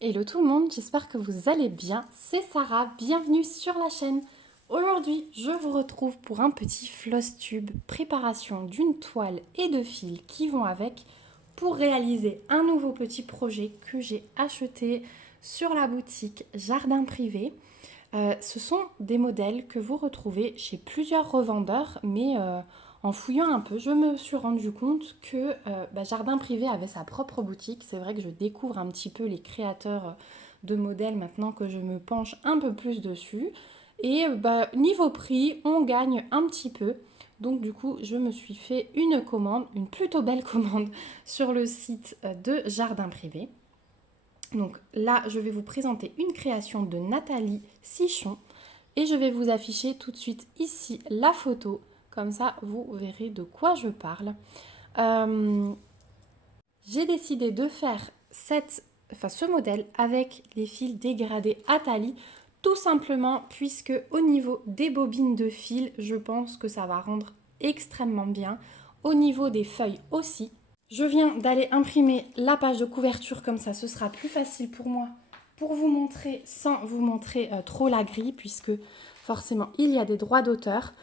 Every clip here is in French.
Hello tout le monde, j'espère que vous allez bien. C'est Sarah, bienvenue sur la chaîne. Aujourd'hui, je vous retrouve pour un petit floss tube, préparation d'une toile et de fils qui vont avec pour réaliser un nouveau petit projet que j'ai acheté sur la boutique Jardin Privé. Ce sont des modèles que vous retrouvez chez plusieurs revendeurs, mais en fouillant un peu, je me suis rendu compte que Jardin Privé avait sa propre boutique. C'est vrai que je découvre un petit peu les créateurs de modèles maintenant que je me penche un peu plus dessus. Et niveau prix, on gagne un petit peu. Donc du coup, je me suis fait une commande, une plutôt belle commande sur le site de Jardin Privé. Donc là, je vais vous présenter une création de Nathalie Sichon et je vais vous afficher tout de suite ici la photo. Comme ça, vous verrez de quoi je parle. Euh, j'ai décidé de faire ce modèle avec les fils dégradés Atali, tout simplement puisque au niveau des bobines de fil, je pense que ça va rendre extrêmement bien. Au niveau des feuilles aussi. Je viens d'aller imprimer la page de couverture, comme ça ce sera plus facile pour moi pour vous montrer sans vous montrer trop la grille, puisque forcément il y a des droits d'auteur.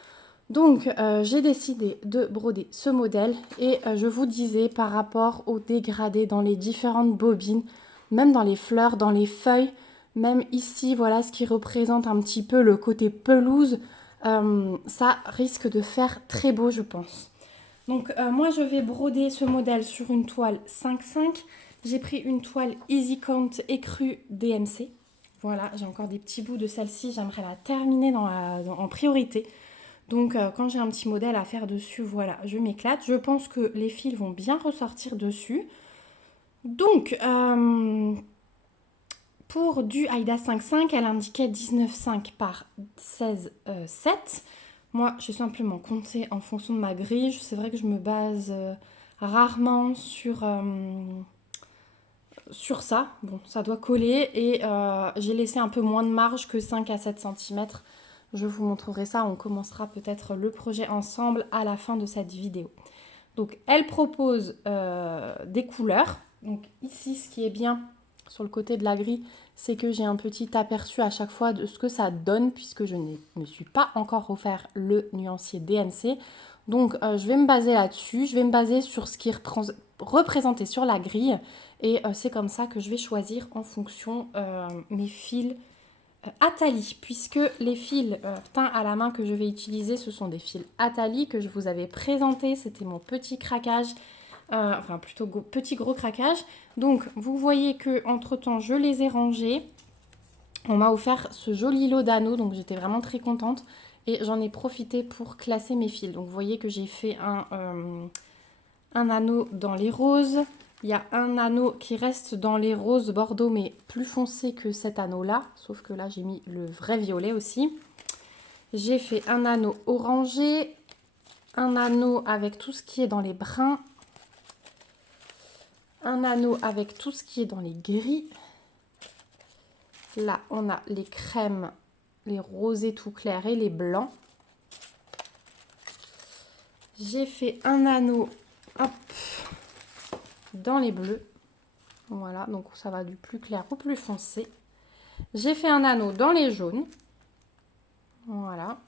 Donc j'ai décidé de broder ce modèle et je vous disais par rapport au dégradé dans les différentes bobines, même dans les fleurs, dans les feuilles, même ici, voilà ce qui représente un petit peu le côté pelouse, ça risque de faire très beau je pense. Donc moi je vais broder ce modèle sur une toile 5,5. J'ai pris une toile Easy Count écrue DMC. Voilà, j'ai encore des petits bouts de celle-ci, j'aimerais la terminer en priorité. Donc quand j'ai un petit modèle à faire dessus, voilà, je m'éclate. Je pense que les fils vont bien ressortir dessus. Donc pour du Aïda 5,5, elle indiquait 19,5 par 16,7. Moi, j'ai simplement compté en fonction de ma grille. C'est vrai que je me base rarement sur ça. Bon, ça doit coller et j'ai laissé un peu moins de marge que 5 à 7 cm. Je vous montrerai ça. On commencera peut-être le projet ensemble à la fin de cette vidéo. Donc, elle propose des couleurs. Donc, ici, ce qui est bien sur le côté de la grille, c'est que j'ai un petit aperçu à chaque fois de ce que ça donne, puisque je ne me suis pas encore offert le nuancier DNC. Donc, je vais me baser là-dessus. Je vais me baser sur ce qui est représenté sur la grille. Et c'est comme ça que je vais choisir en fonction mes fils Atali, puisque les fils teints à la main que je vais utiliser, ce sont des fils Atali que je vous avais présentés. C'était mon petit craquage, enfin plutôt petit gros craquage. Donc vous voyez que entre temps je les ai rangés. On m'a offert ce joli lot d'anneaux, donc j'étais vraiment très contente. Et j'en ai profité pour classer mes fils. Donc vous voyez que j'ai fait un anneau dans les roses. Il y a un anneau qui reste dans les roses bordeaux, mais plus foncé que cet anneau-là. Sauf que là, j'ai mis le vrai violet aussi. J'ai fait un anneau orangé, un anneau avec tout ce qui est dans les bruns, un anneau avec tout ce qui est dans les gris. Là, on a les crèmes, les rosés tout clairs et les blancs. J'ai fait un anneau, hop, dans les bleus. Voilà, donc ça va du plus clair au plus foncé. J'ai fait un anneau dans les jaunes. Voilà.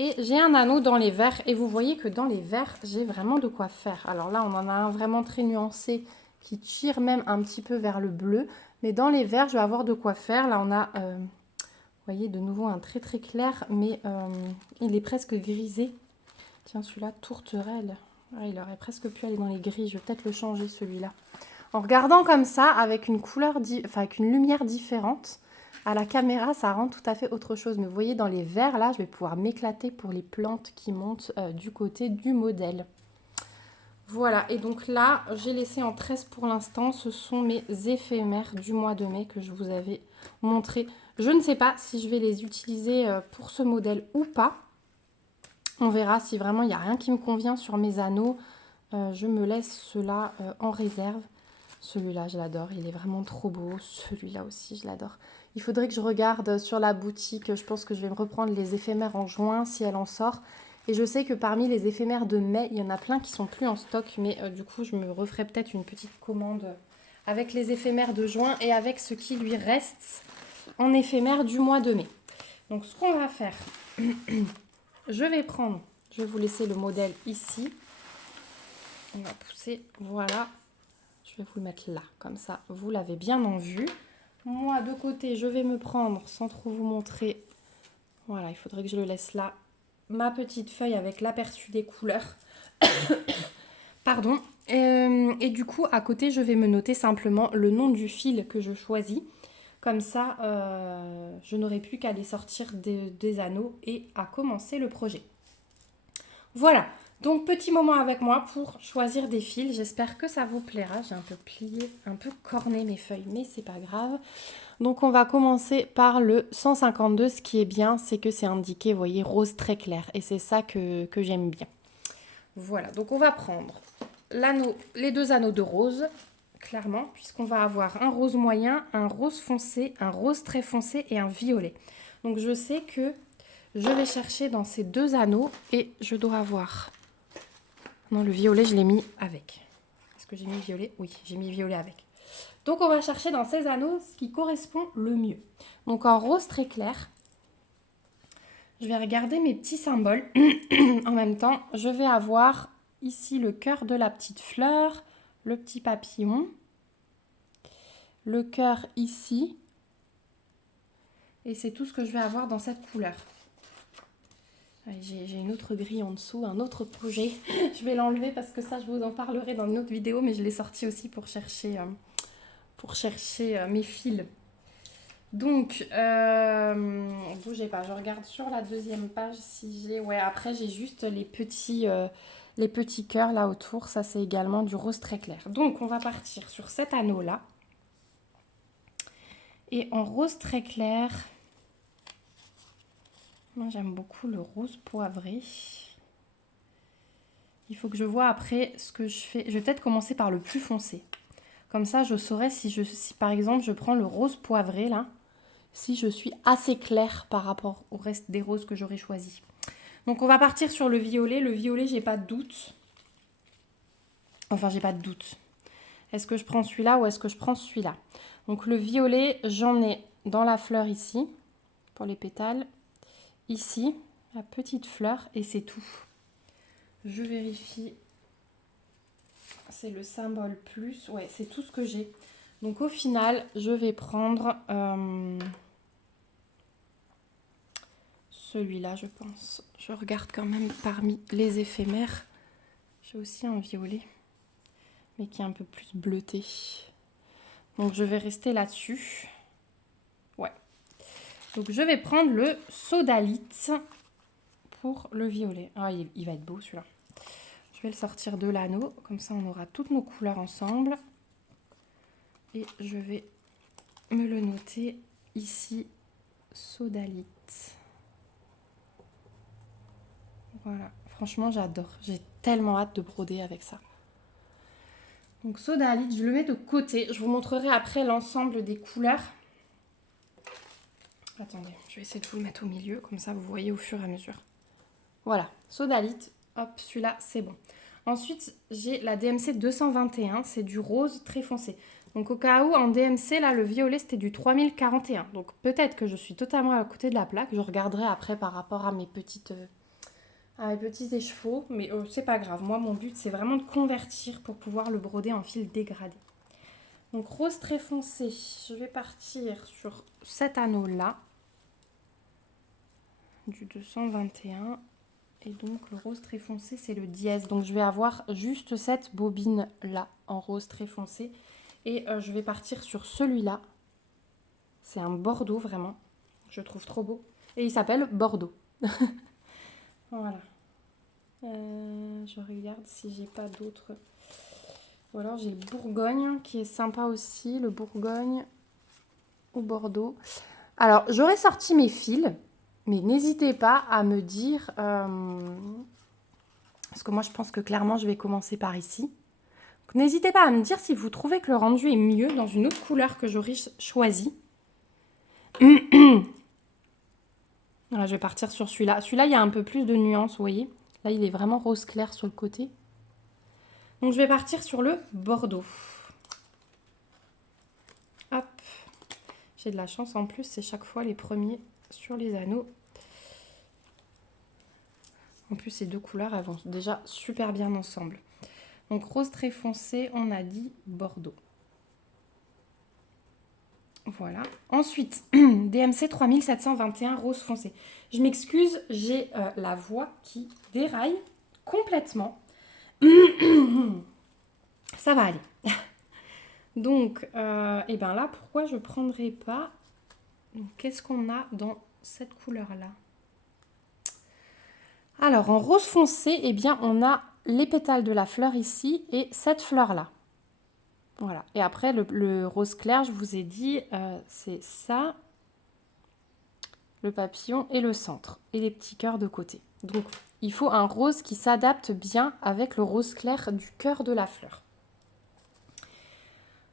Et j'ai un anneau dans les verts. Et vous voyez que dans les verts, j'ai vraiment de quoi faire. Alors là, on en a un vraiment très nuancé qui tire même un petit peu vers le bleu. Mais dans les verts, je vais avoir de quoi faire. Là, on a, vous voyez, de nouveau un très très clair. Mais il est presque grisé. Tiens, celui-là, tourterelle. Ouais, il aurait presque pu aller dans les gris. Je vais peut-être le changer, celui-là. En regardant comme ça, avec une couleur, avec une lumière différente, à la caméra, ça rend tout à fait autre chose. Mais vous voyez, dans les verts, là, je vais pouvoir m'éclater pour les plantes qui montent du côté du modèle. Voilà, et donc là, j'ai laissé en 13 pour l'instant. Ce sont mes éphémères du mois de mai que je vous avais montré. Je ne sais pas si je vais les utiliser pour ce modèle ou pas. On verra si vraiment il n'y a rien qui me convient sur mes anneaux. Je me laisse cela en réserve. Celui-là, je l'adore. Il est vraiment trop beau. Celui-là aussi, je l'adore. Il faudrait que je regarde sur la boutique. Je pense que je vais me reprendre les éphémères en juin si elle en sort. Et je sais que parmi les éphémères de mai, il y en a plein qui sont plus en stock. Mais du coup, je me referai peut-être une petite commande avec les éphémères de juin et avec ce qui lui reste en éphémère du mois de mai. Donc ce qu'on va faire, je vais vous laisser le modèle ici. On va pousser, voilà. Je vais vous le mettre là, comme ça vous l'avez bien en vue. Moi de côté, je vais me prendre, sans trop vous montrer, voilà, il faudrait que je le laisse là, ma petite feuille avec l'aperçu des couleurs. Pardon. Et du coup, à côté, je vais me noter simplement le nom du fil que je choisis. Comme ça, je n'aurai plus qu'à les sortir des anneaux et à commencer le projet. Voilà. Donc, petit moment avec moi pour choisir des fils. J'espère que ça vous plaira. J'ai un peu plié, un peu corné mes feuilles, mais c'est pas grave. Donc, on va commencer par le 152. Ce qui est bien, c'est que c'est indiqué, vous voyez, rose très clair. Et c'est ça que j'aime bien. Voilà. Donc, on va prendre les 2 anneaux de rose, clairement, puisqu'on va avoir un rose moyen, un rose foncé, un rose très foncé et un violet. Donc, je sais que je vais chercher dans ces 2 anneaux et je dois avoir... Non, le violet, je l'ai mis avec. Est-ce que j'ai mis violet? Oui, j'ai mis violet avec. Donc, on va chercher dans ces anneaux ce qui correspond le mieux. Donc, en rose très clair, je vais regarder mes petits symboles. En même temps, je vais avoir ici le cœur de la petite fleur, le petit papillon, le cœur ici. Et c'est tout ce que je vais avoir dans cette couleur. J'ai une autre grille en dessous, un autre projet. Je vais l'enlever parce que ça, je vous en parlerai dans une autre vidéo, mais je l'ai sorti aussi pour chercher mes fils. Donc, bougez pas, je regarde sur la deuxième page si j'ai... Ouais, après, j'ai juste les petits cœurs là autour. Ça, c'est également du rose très clair. Donc, on va partir sur cet anneau-là. Et en rose très clair... Moi, j'aime beaucoup le rose poivré. Il faut que je vois après ce que je fais. Je vais peut-être commencer par le plus foncé. Comme ça, je saurai si par exemple, je prends le rose poivré, là, si je suis assez claire par rapport au reste des roses que j'aurais choisi. Donc, on va partir sur le violet. Le violet, j'ai pas de doute. Enfin, j'ai pas de doute. Est-ce que je prends celui-là ou est-ce que je prends celui-là? Donc, le violet, j'en ai dans la fleur ici, pour les pétales. Ici, la petite fleur, et c'est tout. Je vérifie. C'est le symbole plus. Ouais, c'est tout ce que j'ai. Donc, au final, je vais prendre celui-là, je pense. Je regarde quand même parmi les éphémères. J'ai aussi un violet, mais qui est un peu plus bleuté. Donc, je vais rester là-dessus. Ouais. Donc, je vais prendre le sodalite pour le violet. Ah, il va être beau, celui-là. Je vais le sortir de l'anneau. Comme ça, on aura toutes nos couleurs ensemble. Et je vais me le noter ici, sodalite. Voilà, franchement j'adore. J'ai tellement hâte de broder avec ça. Donc sodalite, je le mets de côté. Je vous montrerai après l'ensemble des couleurs. Attendez, je vais essayer de vous le mettre au milieu, comme ça vous voyez au fur et à mesure. Voilà, sodalite, hop, celui-là c'est bon. Ensuite, j'ai la DMC 221, c'est du rose très foncé. Donc au cas où, en DMC, là, le violet, c'était du 3041. Donc peut-être que je suis totalement à côté de la plaque. Je regarderai après par rapport à mes petits écheveaux. Mais c'est pas grave. Moi, mon but, c'est vraiment de convertir pour pouvoir le broder en fil dégradé. Donc rose très foncé. Je vais partir sur cet anneau-là. Du 221. Et donc le rose très foncé, c'est le dièse. Donc je vais avoir juste cette bobine-là en rose très foncé. Et je vais partir sur celui-là. C'est un bordeaux vraiment. Je trouve trop beau. Et il s'appelle Bordeaux. Voilà. Je regarde si j'ai pas d'autres. Ou alors j'ai le Bourgogne qui est sympa aussi. Le Bourgogne ou Bordeaux. Alors j'aurais sorti mes fils. Mais n'hésitez pas à me dire. Parce que moi je pense que clairement je vais commencer par ici. N'hésitez pas à me dire si vous trouvez que le rendu est mieux dans une autre couleur que j'aurais choisie. Voilà, je vais partir sur celui-là. Celui-là, il y a un peu plus de nuances, vous voyez. Là, il est vraiment rose clair sur le côté. Donc, je vais partir sur le Bordeaux. J'ai de la chance en plus, c'est chaque fois les premiers sur les anneaux. En plus, ces deux couleurs, elles vont déjà super bien ensemble. Donc, rose très foncé, on a dit bordeaux. Voilà. Ensuite, DMC 3721, rose foncé. Je m'excuse, j'ai la voix qui déraille complètement. Ça va aller. Donc, et ben là, pourquoi je ne prendrai pas... Qu'est-ce qu'on a dans cette couleur-là? Alors, en rose foncé, eh bien, on a les pétales de la fleur ici et cette fleur-là. Voilà. Et après, le rose clair, je vous ai dit, c'est ça, le papillon et le centre. Et les petits cœurs de côté. Donc, il faut un rose qui s'adapte bien avec le rose clair du cœur de la fleur.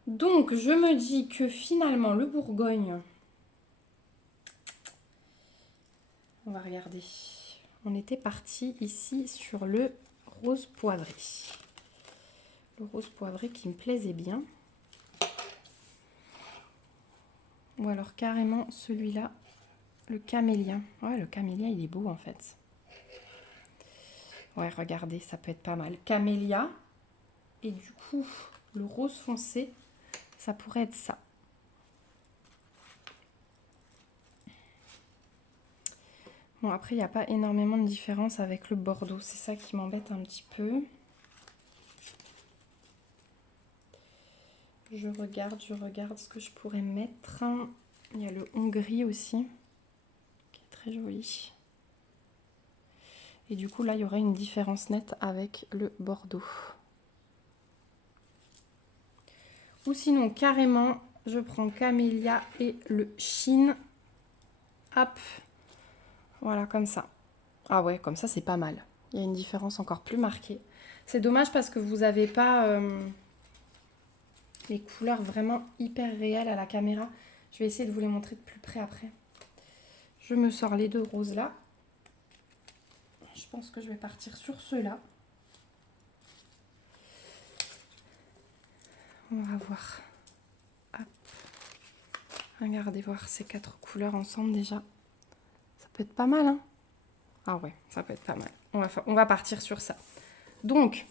Donc, je me dis que finalement, le Bourgogne... On va regarder. On était parti ici sur le rose poivré. Le rose poivré qui me plaisait bien. Ou alors carrément celui-là, le camélia. Ouais, le camélia, il est beau en fait. Ouais, regardez, ça peut être pas mal. Camélia. Et du coup, le rose foncé, ça pourrait être ça. Bon, après, il n'y a pas énormément de différence avec le bordeaux. C'est ça qui m'embête un petit peu. Je regarde ce que je pourrais mettre. Il y a le Hongrie aussi, qui est très joli. Et du coup, là, il y aurait une différence nette avec le bordeaux. Ou sinon, carrément, je prends camélia et le chine. Hop. Voilà, comme ça. Ah ouais, comme ça, c'est pas mal. Il y a une différence encore plus marquée. C'est dommage parce que vous n'avez pas les couleurs vraiment hyper réelles à la caméra. Je vais essayer de vous les montrer de plus près après. Je me sors les deux roses là. Je pense que je vais partir sur ceux-là. On va voir. Hop. Regardez voir ces quatre couleurs ensemble déjà. Ça peut être pas mal, hein? Ah ouais, ça peut être pas mal. On va partir sur ça. Donc,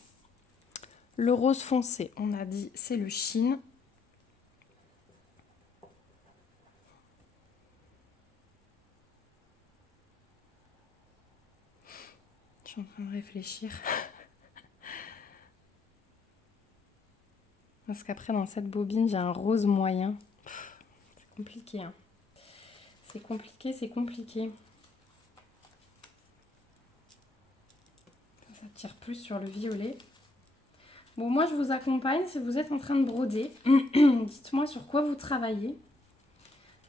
le rose foncé, on a dit, c'est le chine. Je suis en train de réfléchir. Parce qu'après, dans cette bobine, j'ai un rose moyen. C'est compliqué, hein. C'est compliqué, c'est compliqué. Ça tire plus sur le violet. Bon, moi, je vous accompagne si vous êtes en train de broder. Dites-moi sur quoi vous travaillez.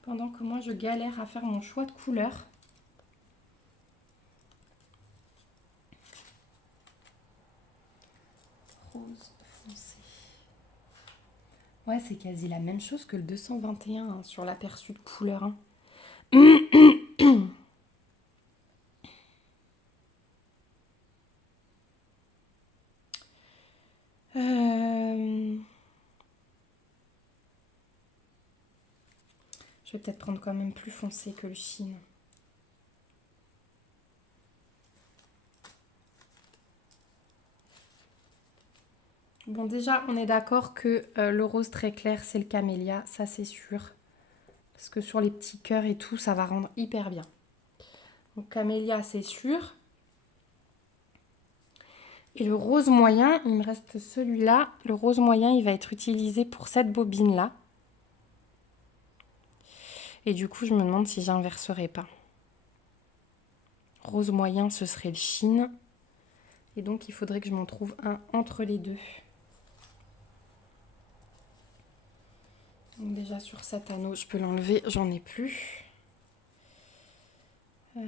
Pendant que moi, je galère à faire mon choix de couleur. Rose foncé. Ouais, c'est quasi la même chose que le 221 hein, sur l'aperçu de couleur. Hein. Je vais peut-être prendre quand même plus foncé que le chine. Bon, déjà, on est d'accord que le rose très clair, c'est le camélia, ça c'est sûr. Parce que sur les petits cœurs et tout, ça va rendre hyper bien. Donc camélia, c'est sûr. Et le rose moyen, il me reste celui-là. Le rose moyen, il va être utilisé pour cette bobine-là. Et du coup, je me demande si j'inverserai pas. Rose moyen, ce serait le chine. Et donc, il faudrait que je m'en trouve un entre les deux. Donc déjà, sur cet anneau, je peux l'enlever. J'en ai plus. Parce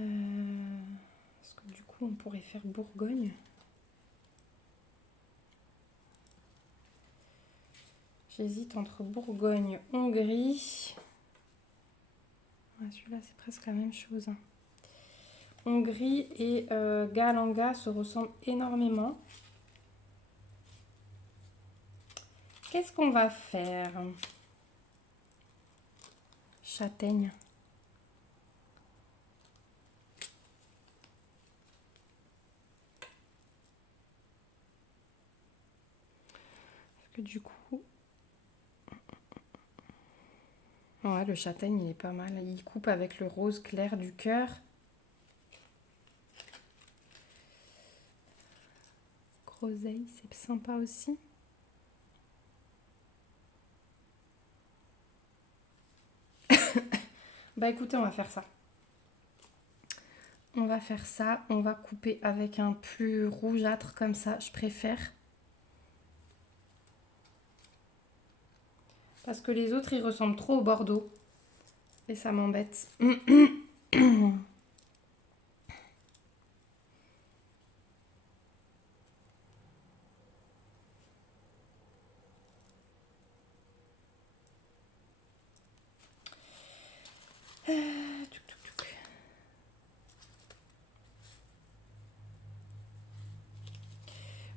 que du coup, on pourrait faire Bourgogne. J'hésite entre Bourgogne, Hongrie. Ouais, celui-là, c'est presque la même chose. Hongrie et Galanga se ressemblent énormément. Qu'est-ce qu'on va faire? Je châtaigne. Parce que du coup... Ouais, le châtaigne, il est pas mal. Il coupe avec le rose clair du cœur. Groseille, c'est sympa aussi. Bah écoutez, on va faire ça. On va faire ça. On va couper avec un plus rougeâtre comme ça, je préfère. Parce que les autres, ils ressemblent trop au bordeaux. Et ça m'embête.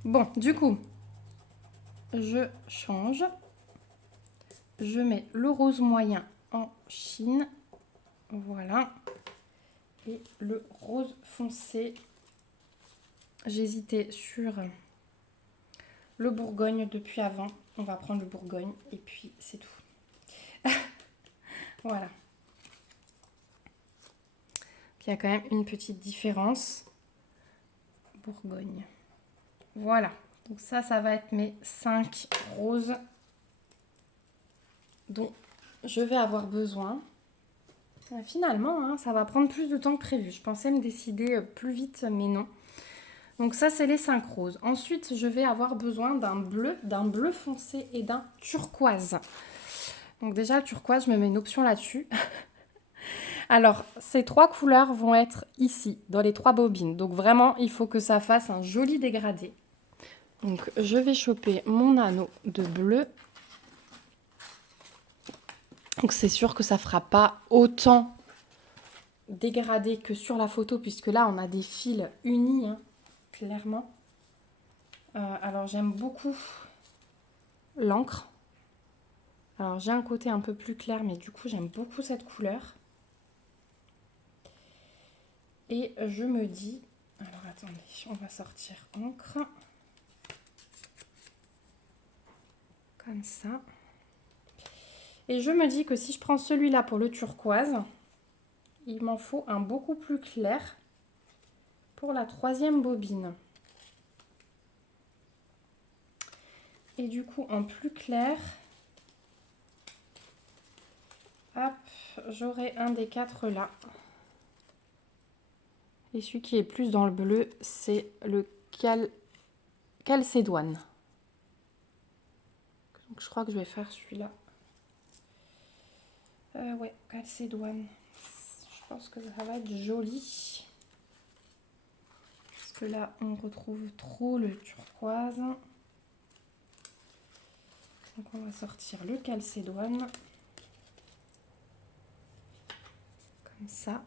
Bon, du coup, je change. Je mets le rose moyen en chine. Voilà. Et le rose foncé. J'hésitais sur le Bourgogne depuis avant. On va prendre le Bourgogne et puis c'est tout. Voilà. Il y a quand même une petite différence. Bourgogne. Voilà. Donc ça va être mes 5 roses dont je vais avoir besoin. Finalement, hein, ça va prendre plus de temps que prévu. Je pensais me décider plus vite, mais non. Donc ça, c'est les 5 roses. Ensuite, je vais avoir besoin d'un bleu foncé et d'un turquoise. Donc déjà, le turquoise, je me mets une option là-dessus. Alors, ces 3 couleurs vont être ici, dans les 3 bobines. Donc vraiment, il faut que ça fasse un joli dégradé. Donc, je vais choper mon anneau de bleu. Donc c'est sûr que ça ne fera pas autant dégradé que sur la photo, puisque là, on a des fils unis, hein, clairement. Alors, j'aime beaucoup l'encre. Alors, j'ai un côté un peu plus clair, mais du coup, j'aime beaucoup cette couleur. Et je me dis... Alors, attendez, on va sortir encre. Comme ça. Et je me dis que si je prends celui-là pour le turquoise, il m'en faut un beaucoup plus clair pour la 3e bobine. Et du coup, en plus clair, hop, j'aurai un des 4 là. Et celui qui est plus dans le bleu, c'est le calcédoine. Donc je crois que je vais faire celui-là. Ouais, calcédoine. Je pense que ça va être joli. Parce que là, on retrouve trop le turquoise. Donc on va sortir le calcédoine. Comme ça.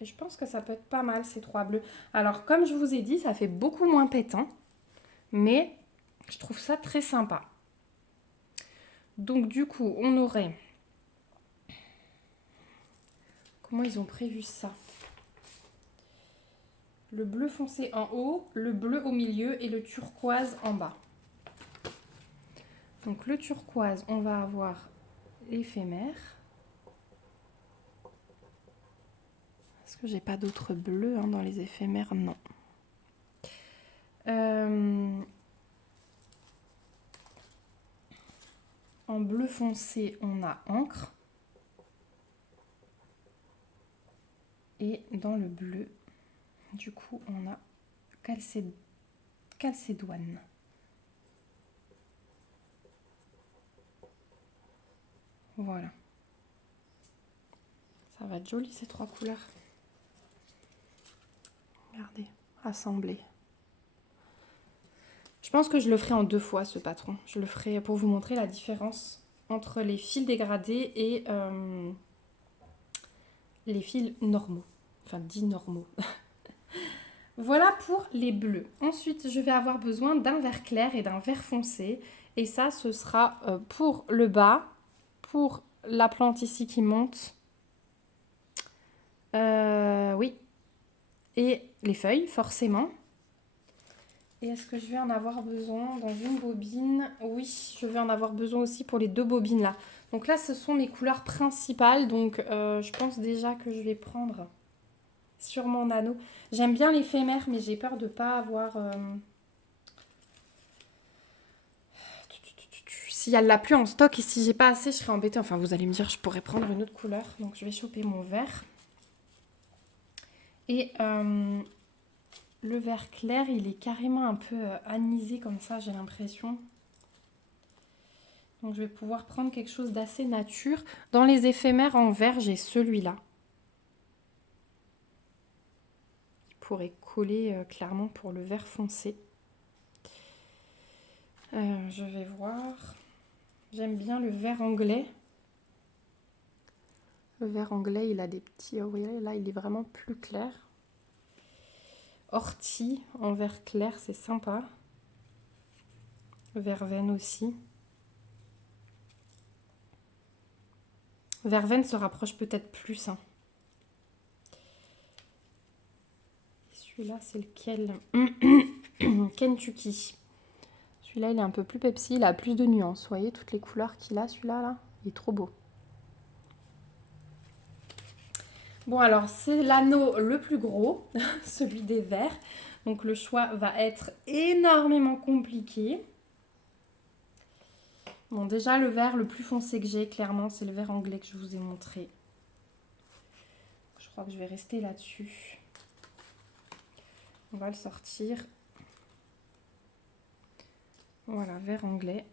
Et je pense que ça peut être pas mal ces 3 bleus. Alors comme je vous ai dit, ça fait beaucoup moins pétant. Mais je trouve ça très sympa. Donc du coup, on aurait... Comment ils ont prévu ça? Le bleu foncé en haut, le bleu au milieu et le turquoise en bas. Donc le turquoise, on va avoir l'éphémère. Est-ce que j'ai pas d'autres bleus dans les éphémères? Non. En bleu foncé, on a encre. Et dans le bleu, du coup, on a calcédoine. Voilà. Ça va être joli ces 3 couleurs. Regardez, assemblé. Je pense que je le ferai en 2 fois ce patron. Je le ferai pour vous montrer la différence entre les fils dégradés et les fils normaux. Enfin, dits normaux. Voilà pour les bleus. Ensuite, je vais avoir besoin d'un vert clair et d'un vert foncé. Et ça, ce sera pour le bas, pour la plante ici qui monte. Oui. Et les feuilles, forcément. Et est-ce que je vais en avoir besoin dans une bobine? Oui, je vais en avoir besoin aussi pour les 2 bobines là. Donc là, ce sont mes couleurs principales. Donc je pense déjà que je vais prendre sur mon anneau. J'aime bien l'éphémère, mais j'ai peur de ne pas avoir... S'il y a de la pluie en stock et si j'ai pas assez, je serai embêtée. Enfin, vous allez me dire, je pourrais prendre une autre couleur. Donc je vais choper mon vert. Et le vert clair, il est carrément un peu anisé comme ça, j'ai l'impression. Donc je vais pouvoir prendre quelque chose d'assez nature. Dans les éphémères en vert, j'ai celui-là. Il pourrait coller clairement pour le vert foncé. Je vais voir. J'aime bien le vert anglais. Le vert anglais, il a des petits... Vous voyez, là, il est vraiment plus clair. Ortie en vert clair, c'est sympa. Verveine aussi. Verveine se rapproche peut-être plus. Hein. Celui-là, c'est lequel? Kentucky. Celui-là, il est un peu plus Pepsi, il a plus de nuances. Vous voyez toutes les couleurs qu'il a, celui-là, là, il est trop beau. Bon, alors, c'est l'anneau le plus gros, celui des verts. Donc, le choix va être énormément compliqué. Bon, déjà, le vert le plus foncé que j'ai, clairement, c'est le vert anglais que je vous ai montré. Je crois que je vais rester là-dessus. On va le sortir. Voilà, vert anglais.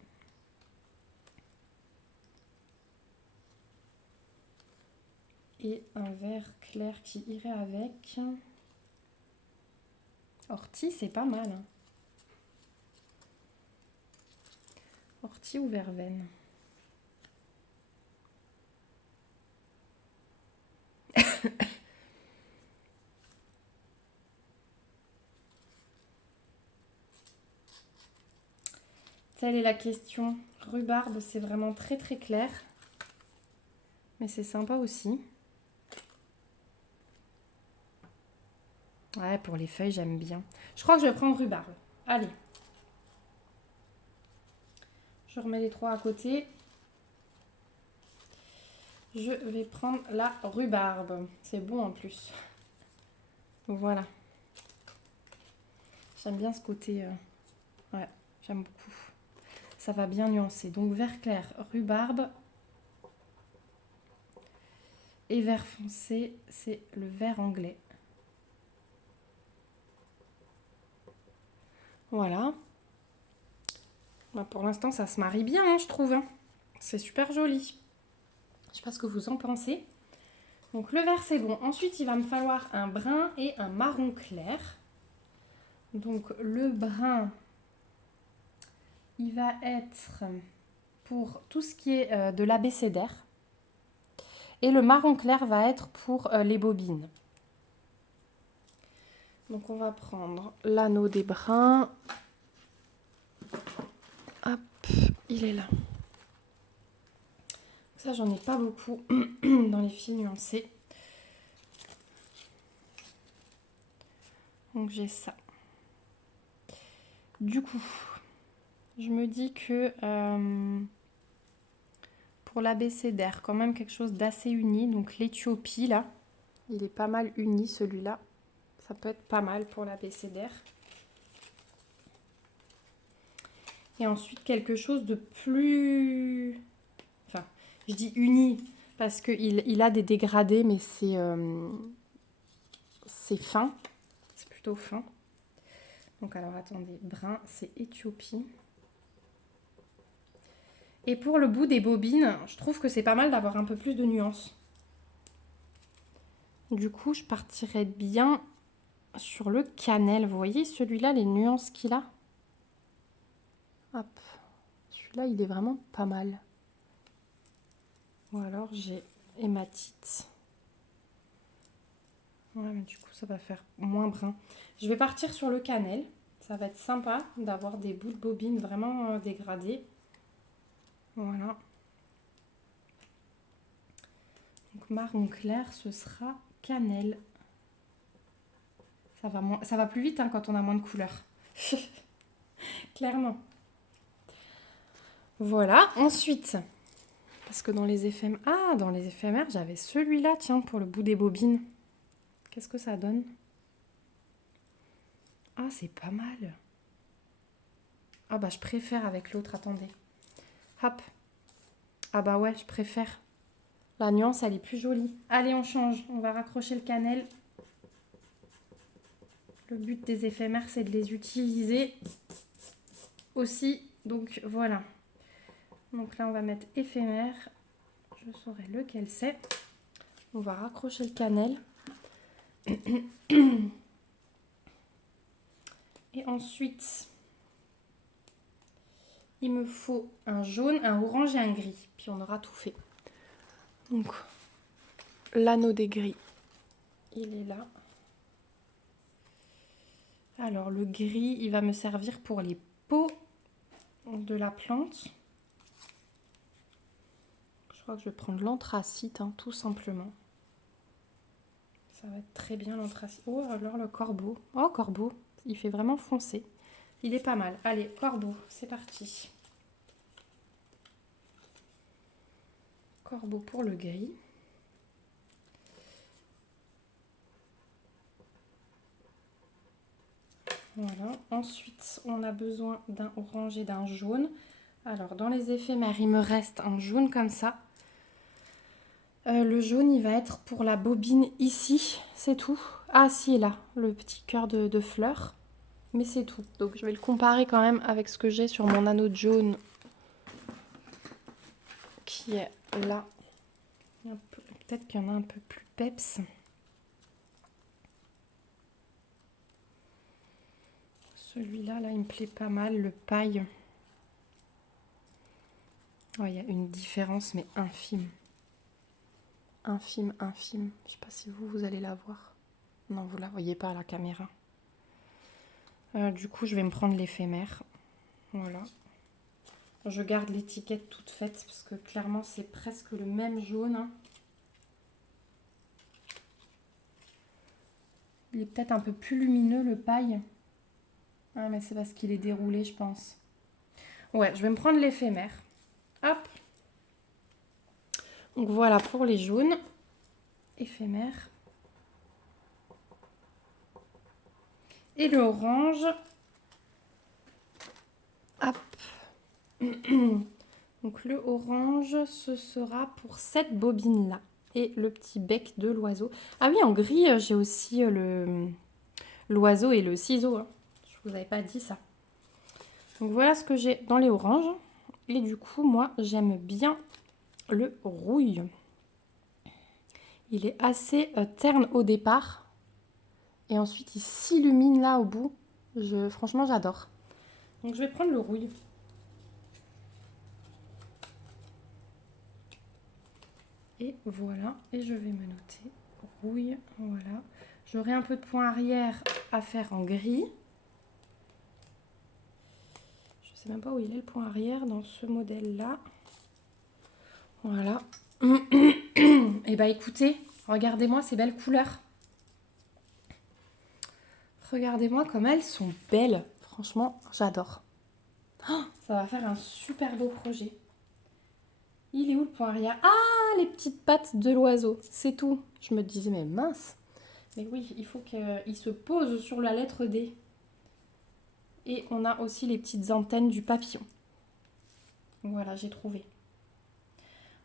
Et un vert clair qui irait avec. Ortie, c'est pas mal. Hein. Ortie ou verveine? Telle est la question. Rhubarbe, c'est vraiment très très clair. Mais c'est sympa aussi. Ouais, pour les feuilles, j'aime bien. Je crois que je vais prendre rhubarbe. Allez. Je remets les 3 à côté. Je vais prendre la rhubarbe. C'est bon en plus. Voilà. J'aime bien ce côté. Ouais, j'aime beaucoup. Ça va bien nuancer. Donc vert clair, rhubarbe. Et vert foncé, c'est le vert anglais. Voilà. Bah, pour l'instant, ça se marie bien, hein, je trouve. Hein. C'est super joli. Je sais pas ce que vous en pensez. Donc le vert, c'est bon. Ensuite, il va me falloir un brun et un marron clair. Donc le brun, il va être pour tout ce qui est de l'abécédaire. Et le marron clair va être pour les bobines. Donc on va prendre l'anneau des bruns. Hop, il est là. Ça, j'en ai pas beaucoup dans les fils nuancés. Donc j'ai ça. Du coup, je me dis que pour l'abécédaire, quand même quelque chose d'assez uni. Donc l'Éthiopie, là, il est pas mal uni celui-là. Ça peut être pas mal pour l'abécédaire. Et ensuite, quelque chose de plus... Enfin, je dis uni parce qu'il a des dégradés, mais c'est fin. C'est plutôt fin. Donc alors, attendez. Brun, c'est Éthiopie. Et pour le bout des bobines, je trouve que c'est pas mal d'avoir un peu plus de nuances. Du coup, je partirais bien sur le cannelle. Vous voyez celui-là, les nuances qu'il a? Hop. Celui-là, il est vraiment pas mal. Ou alors, j'ai hématite. Ouais, mais du coup, ça va faire moins brun. Je vais partir sur le cannelle. Ça va être sympa d'avoir des bouts de bobines vraiment dégradés. Voilà. marron clair, ce sera cannelle. Ça va plus vite hein, quand on a moins de couleurs. Clairement. Voilà, ensuite, parce que dans les éphémères... Ah, dans les éphémères, j'avais celui-là, tiens, pour le bout des bobines. Qu'est-ce que ça donne? Ah, c'est pas mal. Ah bah, je préfère avec l'autre, attendez. Hop. Ah bah ouais, je préfère. La nuance, elle est plus jolie. Allez, on change. On va raccrocher le cannelle. Le but des éphémères, c'est de les utiliser aussi. Donc, voilà. Donc là, on va mettre éphémère. Je saurai lequel c'est. On va raccrocher le cannelle. Et ensuite, il me faut un jaune, un orange et un gris. Puis on aura tout fait. Donc, l'anneau des gris, il est là. Alors, le gris, il va me servir pour les peaux de la plante. Je crois que je vais prendre l'anthracite, hein, tout simplement. Ça va être très bien l'anthracite. Oh, alors le corbeau. Oh, corbeau, il fait vraiment foncé. Il est pas mal. Allez, corbeau, c'est parti. Corbeau pour le gris. Voilà. Ensuite, on a besoin d'un orange et d'un jaune. Alors, dans les éphémères, il me reste un jaune comme ça. Le jaune, il va être pour la bobine ici, c'est tout. Ah si, là, le petit cœur de fleurs. Mais c'est tout. Donc, je vais le comparer quand même avec ce que j'ai sur mon anneau de jaune. Qui est là. Peut-être qu'il y en a un peu plus peps. Celui-là, là, il me plaît pas mal, le paille. Oh, il y a une différence, mais infime. Infime, infime. Je sais pas si vous allez la voir. Non, vous la voyez pas à la caméra. Du coup, je vais me prendre l'éphémère. Voilà. Je garde l'étiquette toute faite parce que clairement, c'est presque le même jaune. Hein. Il est peut-être un peu plus lumineux, le paille. Ah, mais c'est parce qu'il est déroulé, je pense. Ouais, je vais me prendre l'éphémère. Hop. Donc voilà pour les jaunes. Éphémère. Et le orange. Hop. Donc le orange, ce sera pour cette bobine-là. Et le petit bec de l'oiseau. Ah oui, en gris, j'ai aussi l'oiseau et le ciseau. Hein. Je vous avais pas dit ça. Donc voilà ce que j'ai dans les oranges. Et du coup, moi, j'aime bien le rouille. Il est assez terne au départ. Et ensuite, il s'illumine là au bout. Franchement, j'adore. Donc je vais prendre le rouille. Et voilà, et je vais me noter rouille, voilà. J'aurai un peu de point arrière à faire en gris. Je sais même pas où il est le point arrière dans ce modèle-là. Voilà. Et bah écoutez, regardez-moi ces belles couleurs. Regardez-moi comme elles sont belles. Franchement, j'adore. Oh, ça va faire un super beau projet. Il est où le point arrière? Ah, les petites pattes de l'oiseau, c'est tout. Je me disais, mais mince. Mais oui, il faut qu'il se pose sur la lettre D. Et on a aussi les petites antennes du papillon. Voilà, j'ai trouvé.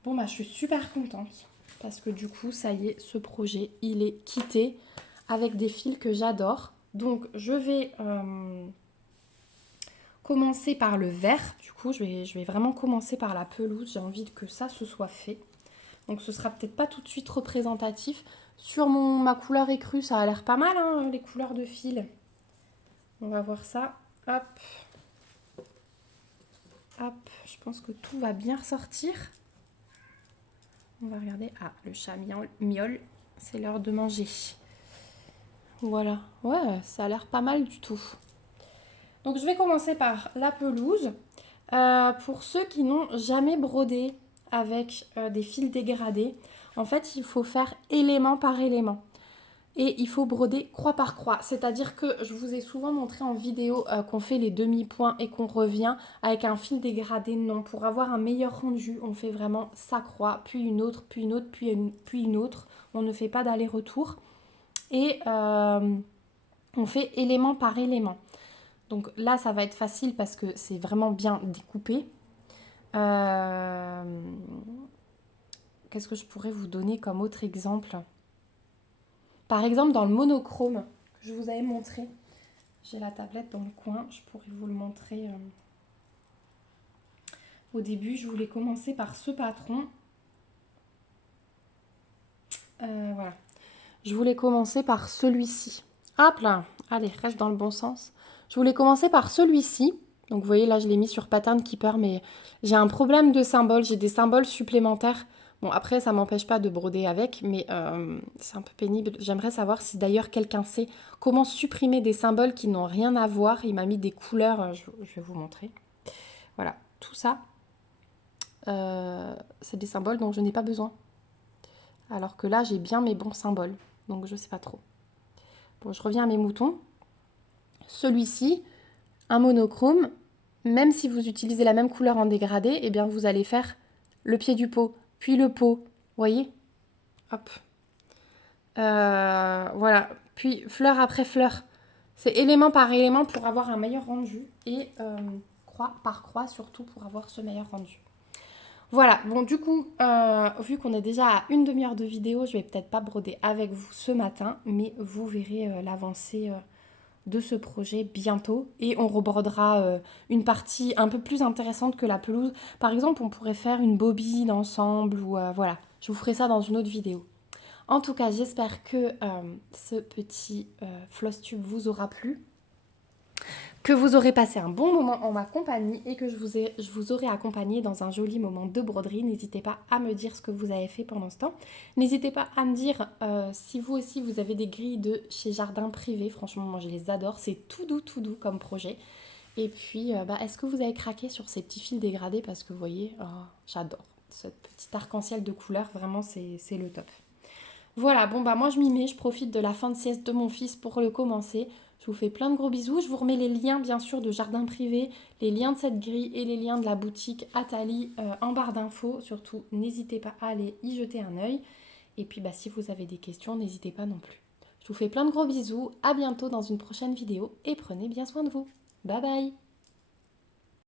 Bon, bah, je suis super contente. Parce que du coup, ça y est, ce projet, il est quitté avec des fils que j'adore. Donc, je vais commencer par le vert. Du coup, je vais vraiment commencer par la pelouse. J'ai envie que ça se soit fait. Donc, ce sera peut-être pas tout de suite représentatif. Sur ma couleur écrue, ça a l'air pas mal, hein, les couleurs de fil. On va voir ça. Hop. Hop, je pense que tout va bien ressortir. On va regarder. Ah, le chat miaule. C'est l'heure de manger. Voilà. Ouais, ça a l'air pas mal du tout. Donc, je vais commencer par la pelouse. Pour ceux qui n'ont jamais brodé avec des fils dégradés, En fait, il faut faire élément par élément. Et il faut broder croix par croix. C'est-à-dire que je vous ai souvent montré en vidéo qu'on fait les demi-points et qu'on revient avec un fil dégradé. Non, pour avoir un meilleur rendu, on fait vraiment sa croix, puis une autre, puis une autre, puis une autre. On ne fait pas d'aller-retour. Et on fait élément par élément. Donc là, ça va être facile parce que c'est vraiment bien découpé. Qu'est-ce que je pourrais vous donner comme autre exemple ? Par exemple, dans le monochrome que je vous avais montré, j'ai la tablette dans le coin, je pourrais vous le montrer. Au début, je voulais commencer par ce patron. Voilà. Je voulais commencer par celui-ci. Hop là, allez, reste dans le bon sens. Je voulais commencer par celui-ci. Donc vous voyez, là, je l'ai mis sur Pattern Keeper, mais j'ai un problème de symboles. J'ai des symboles supplémentaires. Bon, après, ça ne m'empêche pas de broder avec, mais c'est un peu pénible. J'aimerais savoir si d'ailleurs quelqu'un sait comment supprimer des symboles qui n'ont rien à voir. Il m'a mis des couleurs, je vais vous montrer. Voilà, tout ça, c'est des symboles dont je n'ai pas besoin. Alors que là, j'ai bien mes bons symboles, donc je ne sais pas trop. Bon, je reviens à mes moutons. Celui-ci, un monochrome, même si vous utilisez la même couleur en dégradé, eh bien vous allez faire le pied du pot, puis le pot, voyez ? Hop. Voilà, puis fleur après fleur. C'est élément par élément pour avoir un meilleur rendu et croix par croix surtout pour avoir ce meilleur rendu. Voilà, bon du coup, vu qu'on est déjà à une demi-heure de vidéo, je vais peut-être pas broder avec vous ce matin, mais vous verrez l'avancée de ce projet bientôt et on rebordera une partie un peu plus intéressante que la pelouse. Par exemple, on pourrait faire une bobine ensemble ou voilà, je vous ferai ça dans une autre vidéo. En tout cas, j'espère que ce petit floss tube vous aura plu, que vous aurez passé un bon moment en ma compagnie et que je vous aurai accompagné dans un joli moment de broderie. N'hésitez pas à me dire ce que vous avez fait pendant ce temps. N'hésitez pas à me dire si vous aussi vous avez des grilles de chez Jardin Privé. Franchement, moi je les adore. C'est tout doux comme projet. Et puis, est-ce que vous avez craqué sur ces petits fils dégradés ? Parce que vous voyez, j'adore. Cette petite arc-en-ciel de couleurs, vraiment c'est le top. Voilà, bon moi je m'y mets, je profite de la fin de sieste de mon fils pour le commencer. Je vous fais plein de gros bisous. Je vous remets les liens bien sûr de Jardin Privé, les liens de cette grille et les liens de la boutique Atali en barre d'infos. Surtout, n'hésitez pas à aller y jeter un œil. Et puis si vous avez des questions, n'hésitez pas non plus. Je vous fais plein de gros bisous, à bientôt dans une prochaine vidéo et prenez bien soin de vous. Bye bye!